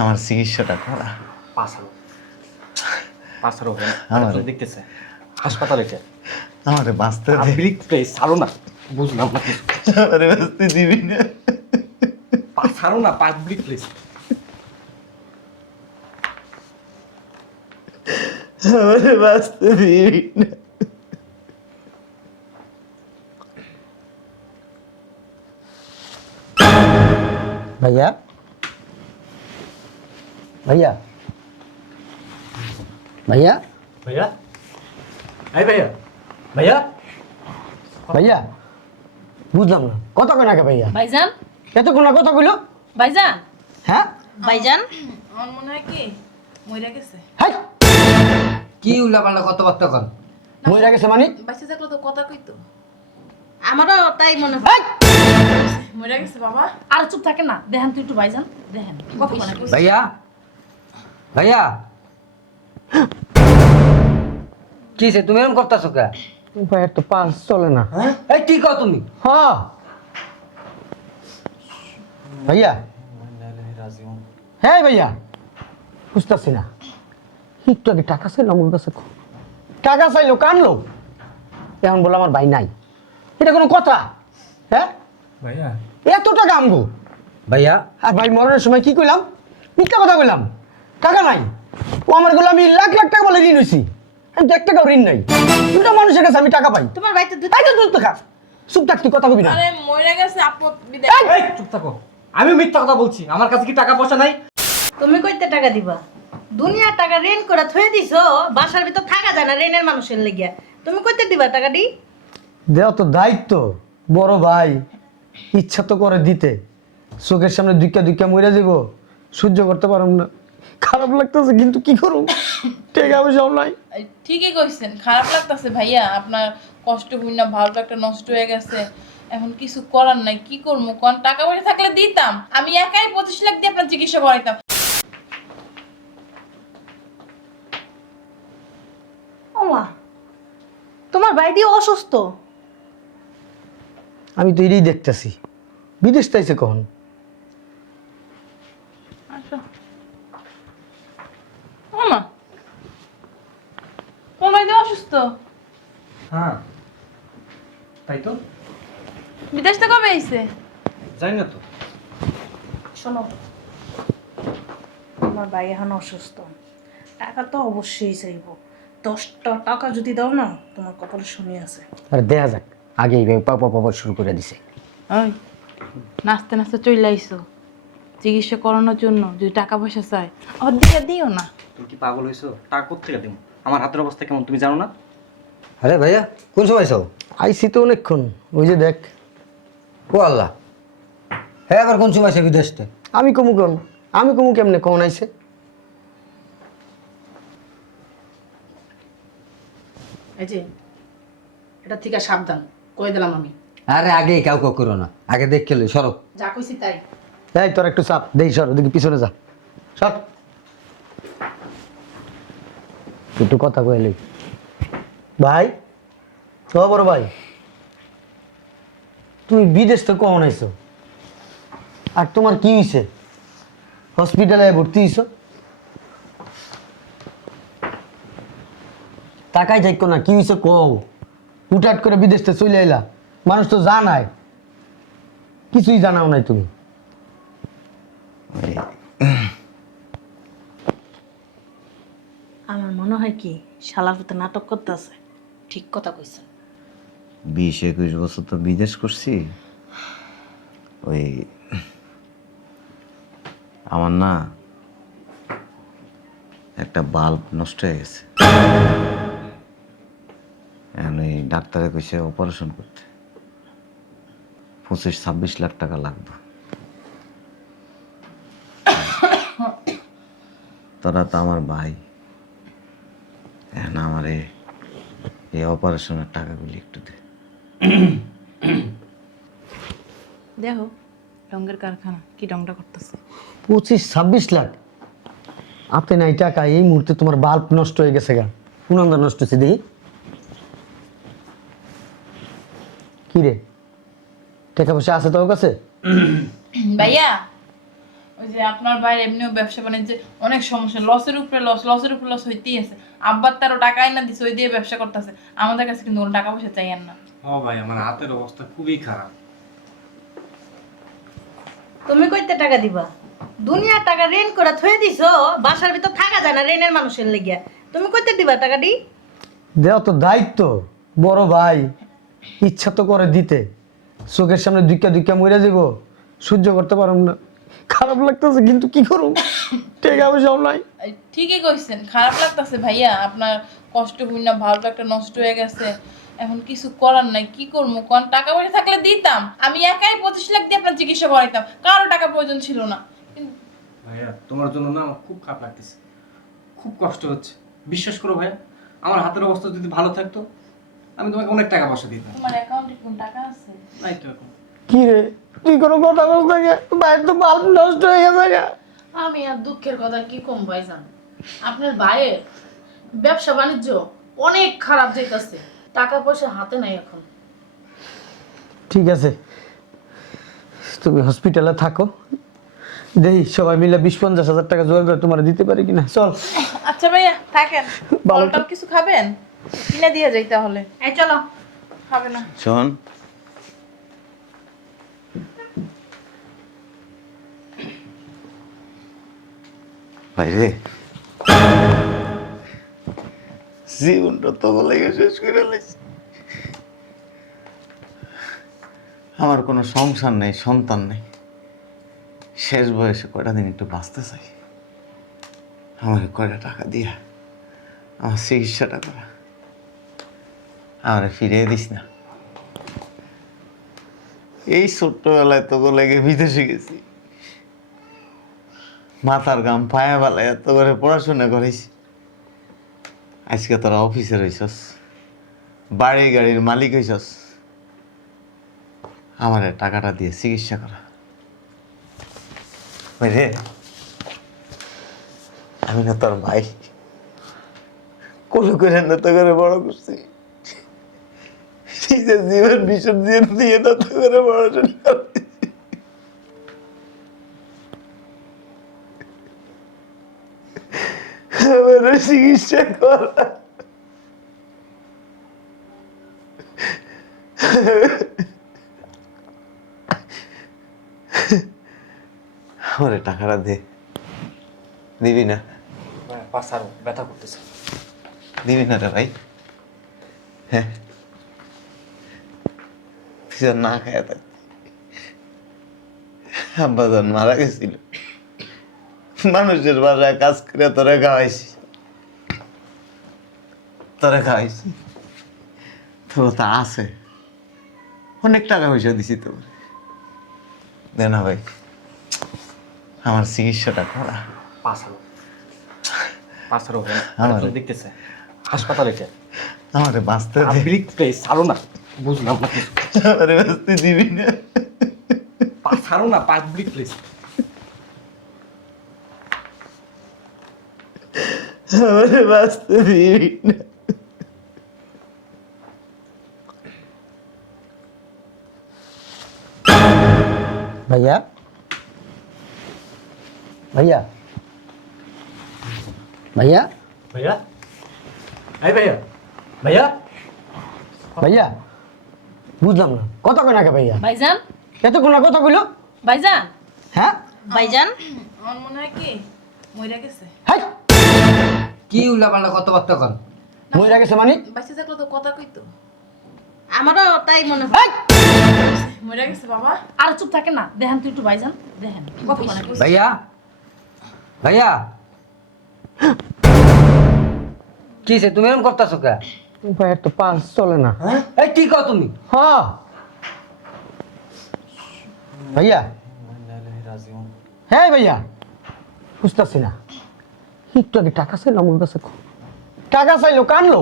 আমার চিকিৎসাটা করা। পাঁচারো আমার দেখতেছে হাসপাতালে আমারে বাঁচতে দে। পাবলিক প্লেস ছাড়ো না, বুঝলাম না কিছু। আমারে বাঁচতে দিবি না। ছাড়ো না, পাবলিক প্লেস। আমারে বাঁচতে দিবি না। ভাইয়া ভাইয়া ভাইয়া ভাইয়া আই ভাইয়া ভাইয়া ভাইয়া বুঝলাম না কথা কয় না কে ভাইয়া ভাইজান এতক্ষণ না কথা কইলো ভাইজান হ্যাঁ ভাইজান আমার মনে হয় কি মইরা গেছে। হাই কি উল্লাপাল্লা কথাবার্তা কর মইরা গেছে মানে বাচ্চা থাকলে তো কথা কইতো। আমারও তাই মনে হয় মইরা গেছে বাবা। আর চুপ থাকে না দেখেন তুই একটু ভাইজান দেখেন কথা বলে ভাইয়া ভাইয়া কিসে তুমি এরকম করতেছো কে ভাইয়া তো পাস চলে না এই কি কও তুমি হ্যাঁ ভাইয়া হ্যাঁ ভাইয়া বুঝতেছি না একটু আগে টাকা চাইলো আমার কাছে টাকা চাইলো কানলো এখন বলে আমার ভাই নাই এটা কোনো কথা হ্যাঁ ভাইয়া এত টাকা আমগো ভাইয়া আর ভাই মরণের সময় কি কইলাম মিথ্যা কথা কইলাম টাকা নাই ও আমার গুলো আমি লাখ লাখ টাকা বলে ঋণ হইছি আমি তো 1 টাকাও ঋণ নাই দুটো মানুষের কাছে আমি টাকা পাই তোমার ভাই তো তাই তো তুই টাকা চুপ থাক তুই কথা কবি না আরে মইরা গেছে আপদ বিদায়। এই চুপ থাকো, আমি মিথ্যা কথা বলছি। আমার কাছে কি টাকা পয়সা নাই? তুমি কইতে টাকা দিবা দুনিয়ার টাকা ঋণ করে থয়ে দিছো বাসার ভিতর থাকা যায় না ঋণের মানুষের লেগিয়া তুমি কইতে দিবা টাকাটি দেওয়া তো দায়িত্ব বড় ভাই ইচ্ছা তো করে দিতে চোখের সামনে দুইকা দুইকা মরে যাব সহ্য করতে পারুম না খারাপ লাগতেছে কিন্তু কি করুম টাকা পয়সাও নাই ঠিকই কইছেন, খারাপ লাগতাছে ভাইয়া। আপনার কষ্ট হইনা ভালো একটা নষ্ট হয়ে গেছে। এখন কিছু করার নাই, কি করবো কোন? টাকা পয়সা থাকলে দিতাম। আমি একাই 25 লাখ দিয়ে আপনার চিকিৎসা করাইতাম। ওমা তোমার ভাই দিয়ে অসুস্থ আমি তো এটাই দেখতেছি বিদেশ তাইছে কখন আচ্ছা ওমা তোমার ভাই দিয়ে অসুস্থ? হ্যাঁ তাই তো, বিদেশ থেকে কবে আইছে? জানি না তো। শোনো তোমার ভাই এখন অসুস্থ টাকা তো অবশ্যই চাইবো 10টা টাকা যদি দাও না তোমার কপালে শনি আছে আর দেখা যাক আগে এইভাবে পাপা পাপা শুরু করে দিছে ওই নাচতে নাচতে চলে আইসো চিকিৎসা করানোর জন্য। যদি টাকা পয়সা চাই অর্ধেক দিও না। তুমি কি পাগল হয়েছো? টাকা কোথেকে দেবো? আমার হাতের অবস্থা কেমন তুমি জানো না? আরে ভাইয়া কোন সময় আইছো আইসি তো অনেকক্ষণ ওই যে দেখ ও আল্লাহ হ্যাঁ আবার কোন সময় আইছে বিদেশতে আমি কমু কেমনে কোন আইছে এই যে এটা থেকে সাবধান কই দিলাম আমি। আরে আগে কাউ কাউ করো না আগে দেখ খেলো সরো যা কইছি তাই। এই তোর একটু চাপ দেই সর ওদিকে পিছনে যা সর একটু কথা কইলি ভাই ও বড় ভাই তুমি বিদেশ থেকে কখন আইছো আর তোমার কি হইছে হসপিটালে ভর্তি হইছো টাকাই থাকো না কি হইছে কও হুটহাট করে বিদেশ থেকে চলে আইলা মানুষ তো জানায় কিছুই জানাও নাই তুমি আমার মনে হয় কি শালার ভিতরে নাটক করতেছে ঠিক কথা কইছে 20-21 বছর তো বিদেশ করছি। ওই আমার না একটা বাল্ব নষ্ট হয়ে গেছে। এখন ওই ডাক্তারে কইছে অপারেশন করতে 25-26 লাখ টাকা লাগবে। তোরা তো আমার ভাই, এখন আমার এই অপারেশনের টাকাগুলি একটু দে। দেখো রঙের কারখানা কি রংটা করতেছে। 25-26 লাখ আপনি নাই টাকা এই মুহূর্তে তোমার বাল্ব নষ্ট হয়ে গেছে গা পুনন্দা নষ্ট হয়েছে দেখি কি রে টাকা পয়সা আছে তোর কাছে ভাইয়া ওই যে আপনার ভাইয়ের এমনিও ব্যবসা বাণিজ্যে অনেক সমস্যা, লসের উপরে লস হইতেই আছে। আব্বার তারও টাকা না দিছে, ওই দিয়ে ব্যবসা করতেছে। আমাদের কাছে কিন্তু ওর টাকা পয়সা চাইয়েন না। ও ভাই, আমার হাতের অবস্থা খুবই খারাপ। তুমি কইতে টাকা দিবা? দুনিয়ার টাকা ঋণ করে থয়ে দিছো, বাসার ভিতর থাকা যায় না ঋণের মানুষের লেগিয়া। তুমি কইতে দিবা টাকাটি? দেওয়া তো দায়িত্ব, বড় ভাই, ইচ্ছা তো করে দিতে, চোখের সামনে দুইকা দুইকা মরে যাব, সহ্য করতে পারুম না, খারাপ লাগতেছে কিন্তু কি করুম, ঠিক আছে সব নাই। এই ঠিকই কইছেন, খারাপ লাগতেছে ভাইয়া। আপনার কষ্ট হই না, ভালো একটা নষ্ট হয়ে গেছে। এখন কিছু করার নাই, কি করবো কোন? টাকা পয়সা থাকলে দিতাম। আমি একাই 25 লাখ দিয়ে আপনার চিকিৎসা করাইতাম, কারো টাকা প্রয়োজন ছিল না। ভাইয়া, তোমার জন্য না আমার খুব খারাপ লাগতেছে, খুব কষ্ট হচ্ছে। বিশ্বাস করো ভাইয়া, আমার হাতের অবস্থা যদি ভালো থাকতো আমি তোমাকে অনেক টাকা পয়সা দিতাম। তোমার অ্যাকাউন্টে কোন টাকা আছে? নাই তো এখন। কি রে, তুই কোনো কথা বলতে থাকে, ভাইয়ের তো বাল্ব নষ্ট হয়ে গেছে। আমি আর দুঃখের কথা কি কম ভাইজান, আপনার ভাইয়ের ব্যবসা বাণিজ্য অনেক খারাপ যাইতাছে, টাকা পয়সা হাতে নাই এখন। ঠিক আছে, তুমি হসপিটালে থাকো, দেখি সবাই মিলে 20-50 হাজার টাকা জোগাড় করে তোমার দিতে পারি কিনা। চল। আচ্ছা ভাইয়া থাকেন, ভালো ফলটল কিছু খাবেন? কিনে দিয়ে যাই তাহলে। এই চলো। খাবে না? শোন, ভাইরে, জীবনটা তো লেগে শেষ করে লাইছি। আমার কোনো সংসার নেই, সন্তান নেই। শেষ বয়সে কয়টা দিন একটু বাঁচতে চাই। আমার কয়টা টাকা দিয়া আমার চিকিৎসাটা করা, আমার ফিরিয়ে দিস না। এই ছোট্টবেলায় তোকে লেগে বিদেশে গেছি, মাথার গাম পায়া বেলায় এত করে পড়াশোনা করিস। আজকে তোরা অফিসে রইছস, বাড়ি গাড়ির মালিক হইছস, আমার টাকাটা দিয়ে চিকিৎসা করা। রে, আমি না তোর ভাই, কোলে করে নত করে বড় করছি, নিজের জীবন বিসর্জন দিয়ে নত করে পড়াশোনা করছি। আমার চিকিৎসা করা, আমার টাকাটা দে, দিবি না? পাশার ব্যথা করতেছে। দিবি না রে ভাই? হ্যাঁ, তুই তো না খায় থাকতি। আব্বা যখন মারা গেছিল, মানুষের বাসায় কাজ করে তোরে খাওয়াইছি, তো তা আছে, অনেক টাকা পয়সা দিছি তোর। দে না ভাই, আমার চিকিৎসাটা করা। পাশারও আমার- দেখতেছে হাসপাতালে কে আমারে বাঁচতে দে, প্লিজ ছাড়ো না। বুঝলাম না, আমারে বাঁচতে দিবি না? ছাড়ো না, পাবলিক প্লিজ। আমারে বাঁচতে দিবি না? ভাইয়া, ভাইয়া, ভাইয়া, ভাইয়া, এই ভাইয়া, ভাইয়া, ভাইয়া, বুঝলাম না কথা কয় নাকি ভাইয়া? ভাইজান, এতক্ষণ না কথা কইলো? ভাইজান, হ্যাঁ, ভাইজান, আমার মনে হয় কি মইরা গেছে। হাই, কি উল্লাপাল্লা কথাবার্তা কন? মইরা গেছে মানে? বাঁচে থাকলে তো কথা কইতো। আমারও তাই মনে হয়। মইরা গেছে বাবা। আর চুপ থাকে না, দেখেন তুই একটু ভাইজান, দেখেন কথা বলে। ভাইয়া, ভাইয়া, কি সে তুমি এরকম করতেছো কে? ভাইয়ের তো পাস চলে না। এই কি কও তুমি? হ্যাঁ ভাইয়া, হ্যাঁ ভাইয়া, বুঝতেছি না, একটু আগে টাকা চাইলো আমার কাছে, টাকা চাইলো কানলো,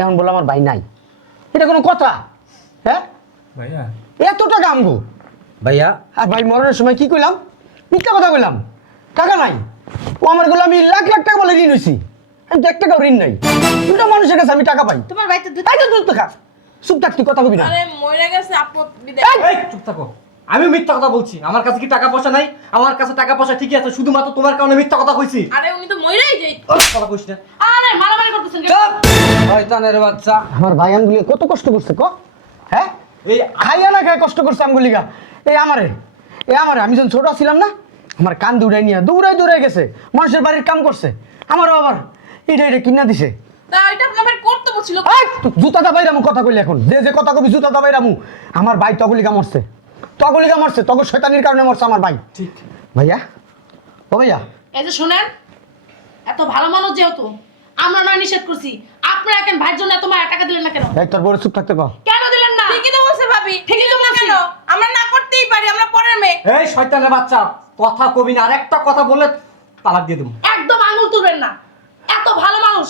এখন বলে আমার ভাই নাই, এটা কোনো কথা? হ্যাঁ ভাইয়া, এত টাকা আমগো, ভাইয়া, আর ভাই মরণের সময় কি কইলাম? মিথ্যা কথা কইলাম, টাকা নাই। ও আমার গুলো আমি লাখ লাখ টাকা বলে ঋণ হইছি, আমি তো 1 টাকাও ঋণ নাই। দুটো মানুষের কাছে আমি টাকা পাই, তোমার ভাই তো তাই তো তুই তো খা, চুপ থাক, তুই কথা কবি না। আরে মইরা গেছে আপদ বিদায়। এই, চুপ থাকো। আমি মিথ্যা কথা বলছি? আমার কাছে কি টাকা পয়সা নাই? আমার কাছে টাকা পয়সা ঠিকই আছে, শুধুমাত্র তোমার কারণে মিথ্যা কথা কইছি। আরে উনি তো মইরাই যাই। কথা কইছ না। আরে মারামারি করতেছেন কেন? শয়তানের বাচ্চা। আমার ভাই আঙ্গুলি কত কষ্ট করছে ক হ্যাঁ এই খাইয়া না খাই কষ্ট করছে আঙ্গুলিগা। এই আমারে আমি যখন ছোট ছিলাম না, আমার কান দৌড়াই নিয়ে দৌড়াই গেছে, মানুষের বাড়ির কাম করছে, আমারও আবার এটা কিনা দিছে। তা এটা আপনার ভাই কর্তব্য ছিল। এই, তুই জুতা দাবাইরামু কথা কইলি এখন, যে কথা কবি জুতা দাবাইরামু। আমার ভাই তগলিগা মরছে, তগ শয়তানির কারণে মরছে আমার ভাই। ঠিক। ভাইয়া ও ভাইয়া, এই যে শোনেন, এত ভালো মানুষ যেহেতু আমরা নয় নিষেধ করছি, আপনারা কেন ভাইয়ের জন্য এত মায়া টাকা দিলেন না কেন? এই তোর বড় চুপ থাকতে কর। কেন দিলেন না? ঠিকই তো বলছে ভাবি। ঠিকই তো না বলছি। কেন? আমরা না করতেই পারি, আমরা পরের মেয়ে। এই শয়তানের বাচ্চা, কথা কবি না, আর একটা কথা বললে তালাক দিয়ে দেবো। একদম আঙুল তুলবেন না। এত ভালো মানুষ,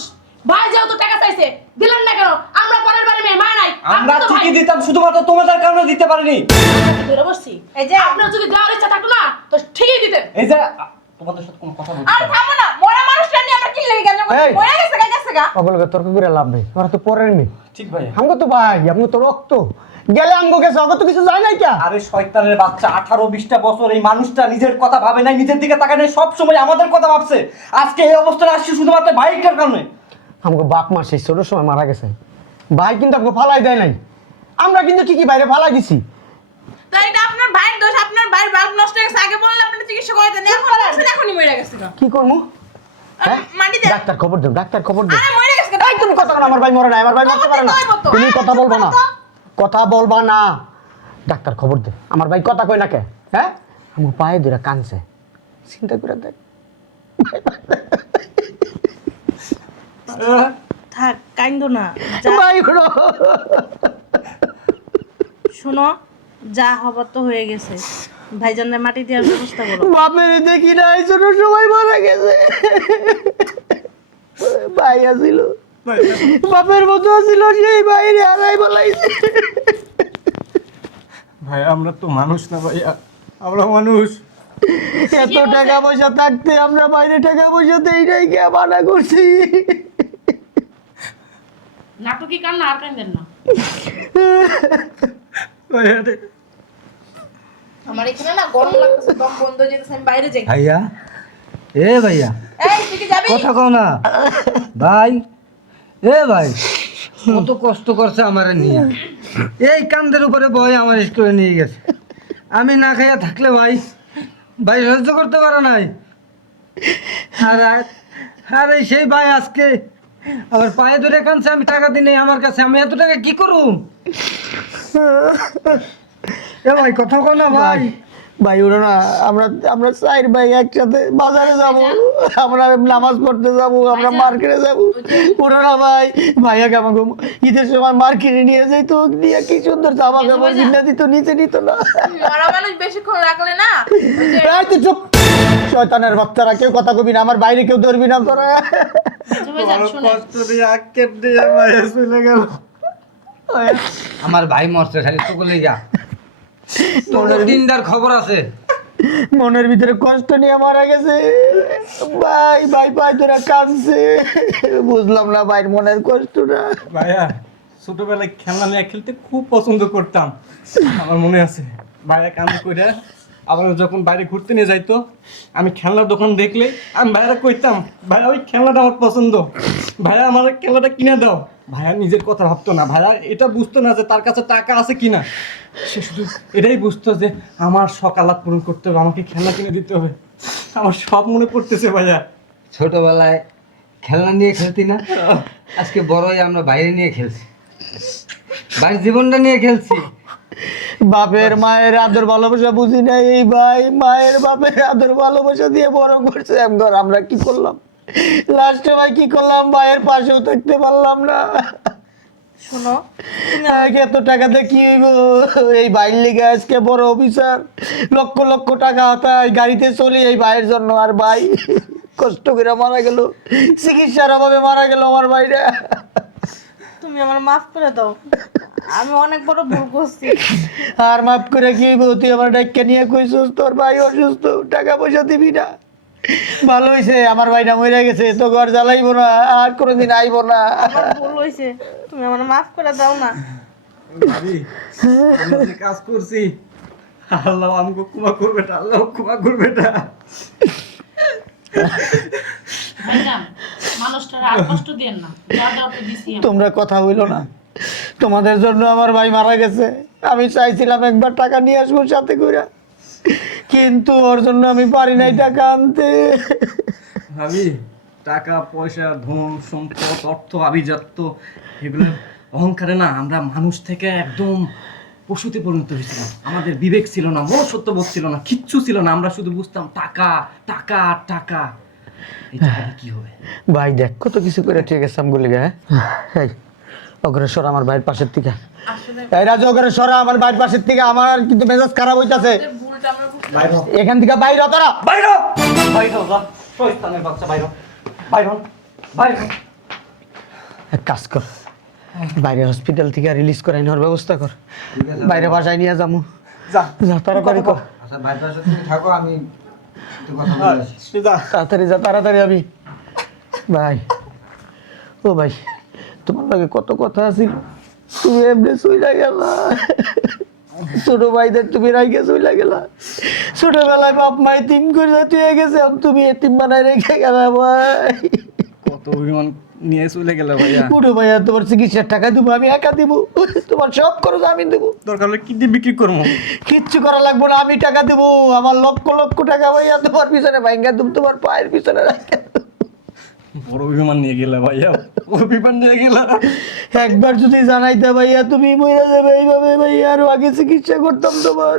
ভাই যেহেতু টাকা চাইছে দিলেন না কেন? আমরা পরের বাড়ি মেয়ে, মা নাই। আমরা আপনি তো ঠিকই ভাই। দিতাম, শুধুমাত্র তোমাদের কারণে দিতে পারিনি। ধরে বসছি। এই যে আপনার যদি দেওয়ার ইচ্ছা থাকতো না তো ঠিকই দিতেন। এই যে তোমাদের সাথে কোনো কথা বলতে আর চাই না। থামো না, মরা মানুষটা নিয়ে আমরা কি লেগে গেল? এই। মরে গেছে গা। অগলকে তর্ক করে লাভ নেই, ওরা তো পরের মেয়ে। ঠিক ভাই। আমগো তো ভাই, আমগো তো রক্ত গেলে আমগো গেছে, অগো তো কিছু যায় নাই কে। আরে শয়তানের বাচ্চা, 18-20টা বছর এই মানুষটা নিজের কথা ভাবে নাই, নিজের দিকে তাকায় নাই, সব সময় আমাদের কথা ভাবছে। আজকে এই অবস্থায় আসছি শুধুমাত্র ভাইটার কারণে। আমগো বাপ মা সেই ছোট সময় মারা গেছে, ভাই কিন্তু আমগো ফালাই দেয় নাই, আমরা কিন্তু ঠিকই বাইরে ফালাই দিছি। তাই এটা আপনার ভাইয়ের দোষ, আপনার ভাইয়ের বাল্ব নষ্ট হয়ে গেছে। আগে বললে আপনি চিকিৎসা করে দেন, এখন বলছেন এখনই মরে গেছে গা। কি করবো? হ্যাঁ মাটি দেন। ডাক্তার খবর দেব, ডাক্তার খবর দেব। আরে মরে গেছে গা। এই তুমি কথা বলো না, আমার ভাই মরে নাই, আমার ভাই মরতে পারে না। তুমি কথা বলবা না, কথা বলবা না। ডাক্তার খবর দে, আমার ভাই কথা কই না কে? হ্যাঁ আমার পায়ে ধরে কানছে, চিন্তা করে দেখ। থাক কাইন্দ না, যা ভাই বড় শোনো, যা হবার তো হয়ে গেছে। ভাইজানের মাটি দেওয়ার ব্যবস্থা করো। বাপের দেখি না, এই ছোট সময় মারা গেছে। ভাই আছিল, বাপের মতো ছিল, সেই বাইরে হারাই বলাইছে। ভাই আমরা তো মানুষ না ভাইয়া, আমরা মানুষ। এত টাকা পয়সা থাকতে আমরা বাইরে টাকা পয়সা দেই নাই, কে মানা করছি। নাটকি কান্না আর কান্দেন না। ভাইয়া আমার এখানে না গরম লাগতেছে, দম বন্ধ হয়ে যেতেছে, আমি বাইরে যাই। ভাইয়া, এ ভাইয়া, এই তুই কি যাবি? কথা কও না ভাই। এ ভাই, কত কষ্ট করছে আমার নিয়ে, এই কান্দের উপরে বয় আমার স্কুলে নিয়ে গেছে। আমি না খাইয়া থাকলে ভাই ভাই সহ্য করতে পারে নাই। আর এই সেই ভাই আজকে আমার পায়ে ধরে কানছে, আমি টাকা দিই নাই আমার কাছে, আমি এত টাকা কি করুম? এ ভাই কথা কও না ভাই। ভাই ওরা না, আমরা চার ভাই একসাথে বাজারে যাব, আমরা নামাজ পড়তে যাব, আমরা মার্কেটে যাব। ওরা না ভাই, ভাইয়াকে আমাকে ঈদের সময় মার্কেটে নিয়ে যাইত, নিয়ে কি সুন্দর জামা কাপড় কিনে দিত, নিচে নিত না। মরা মানুষ বেশিক্ষণ রাখলে না ওই যে এই তুই চুপ, শয়তানের বাচ্চারা, কেউ কথা কবি না, আমার বাইরে কেউ ধরবি না তোরা। ভাইজান শুনেন, কষ্ট দিয়ে আক্ষেপ দিয়ে ভাইয়া চলে গেল। আমার ভাই মরছে, খালি তো বলে যা, তোর দিনদার খবর আছে। মনের ভিতরে কষ্ট নিয়ে মারা গেছে ভাই, ভাই ভাই তোরা কাঁদছে, বুঝলাম না ভাইয়ের মনের কষ্টটা। ভাইয়া ছোটবেলায় খেলনা নিয়ে খেলতে খুব পছন্দ করতাম, আমার মনে আছে। ভাইয়া কাম করে আবার যখন বাইরে ঘুরতে নিয়ে যাইতো, আমি খেলনার দোকান দেখলে আমি ভাইয়ারা কইতাম, ভাইয়া ওই খেলনাটা আমার পছন্দ, ভাইয়া আমার খেলনাটা কিনে দাও। ভাইয়া নিজের কথা ভাবতো না, ভাইয়া এটা বুঝতো না যে তার কাছে টাকা আছে কিনা, সে শুধু এটাই বুঝতো যে আমার শখ আহ্লাদ পূরণ করতে হবে, আমাকে খেলনা কিনে দিতে হবে। আমার সব মনে পড়তেছে ভাইয়া। ছোটবেলায় খেলনা নিয়ে খেলতি না, আজকে বড়ই আমরা বাইরে নিয়ে খেলছি, বাইরের জীবনটা নিয়ে খেলছি। বাপের মায়ের আদর ভালোবাসা বুঝি না এই ভাই, মায়ের বাপের আদর ভালোবাসা দিয়ে বড় করছে। একবার আমরা কি করলাম, লাস্টে ভাই কি করলাম, ভাইয়ের পাশেও থাকতে পারলাম না। শোনো, এত টাকাতে কি হইব? এই ভাইয়ের লিগে আজকে বড় অফিসার, লক্ষ লক্ষ টাকা হাতায় গাড়িতে চলি এই ভাইয়ের জন্য। আর ভাই কষ্ট করে মারা গেল, চিকিৎসার অভাবে মারা গেল আমার ভাইরা। তুমি আমার মাফ করে দাও, আমি অনেক বড় ভুল করছি। আর মাফ করে কি হইব? তুই আমার ডাক্তার নিয়ে কইছিস তোর ভাই অসুস্থ, টাকা পয়সা দিবি না। ভালো হয়েছে আমার ভাইটা মরে গেছে, তো ঘর জ্বালাইবো না, আর কোনোদিন আইবো না। আমার ভুল হয়েছে, তুমি আমার মাফ করে দাও না। ভাবি, আমরা যে কাজ করছি আল্লাহ আমাকে ক্ষমা করবে না, আল্লাহ ক্ষমা করবে না। ভাইজান মানুষটার আর কষ্ট দেন না, যা দেওয়া তো দিছি আমি। তোমরা কথা হইলো না, তোমাদের জন্য আমার ভাই মারা গেছে। আমি চাইছিলাম একবার টাকা নিয়ে আসবো সাথে করে, কিন্তু ওর জন্য আমি পারি নাই টাকা আনতে। ভাবি টাকা পয়সা ধন সম্পদ অর্থ আভিজাত্য এগুলো অহংকারে না আমরা মানুষ থেকে একদম পশুতে পরিণত হয়েছিলাম। আমাদের বিবেক ছিল না, মনুষ্যত্ববোধ ছিল না, কিচ্ছু ছিল না। আমরা শুধু বুঝতাম টাকা টাকা আর টাকা। এই টাকা দিয়ে কি হবে? ভাই দেখ কত কিছু করে ঠিক আছে আমগুলি গে। এই অগ্রসর আমার ভাইয়ের পাশের থেকে, আসলে এই রাজু অগ্রসর আমার ভাইয়ের পাশের থেকে। আমার কিন্তু মেজাজ খারাপ হইতাছে। ভুলটা আমরা বুঝতে বাইরে এখান থেকে বাইরে তারা বাইরে বাইরে যা, শয়তানের বাচ্চা বাইরে বাইরে বাইরে। এক কাজ কর, বাইরে হসপিটাল থেকে রিলিজ করে নেওয়ার ব্যবস্থা কর। বাইরে বাসায় নিয়ে যাবো, যা যা তাড়াতাড়ি কর। আচ্ছা ভাই পাশে তুমি থাকো, আমি একটু কথা বলে আসি। যা। তাড়াতাড়ি যা, তাড়াতাড়ি আমি। ভাই ও ভাই, তোমার লগে কত কথা আছিল, তুমি এমনি চইলা গেলা। ছোট ভাইদের তুমি রাইকে চইলা গেলা। ছোটবেলায় বাপ মাই তিম করে তুই গেছে, তুমি এতিম বানাই রেখে গেলা ভাই। কত অভিমান নিয়ে চলে গেল ভাইয়া। পুরো ভাইয়া তোমার চিকিৎসার টাকা দেবো, আমি একা দেবো। তোমার সব খরচ আমি দেবো, দরকার হলে কিডনি বিক্রি করবো। কিচ্ছু করা লাগবে না, আমি টাকা দেবো। আমার লক্ষ লক্ষ টাকা ভাইয়া তোমার পিছনে ভাইঙ্গা তুমি তোমার পায়ের পিছনে রাখা। বড় অভিমান নিয়ে গেলে ভাইয়া, অভিমান নিয়ে গেল। একবার যদি জানাইতে ভাইয়া তুমি মরে যাবে এইভাবে ভাইয়া, আরো আগে চিকিৎসা করতাম তোমার।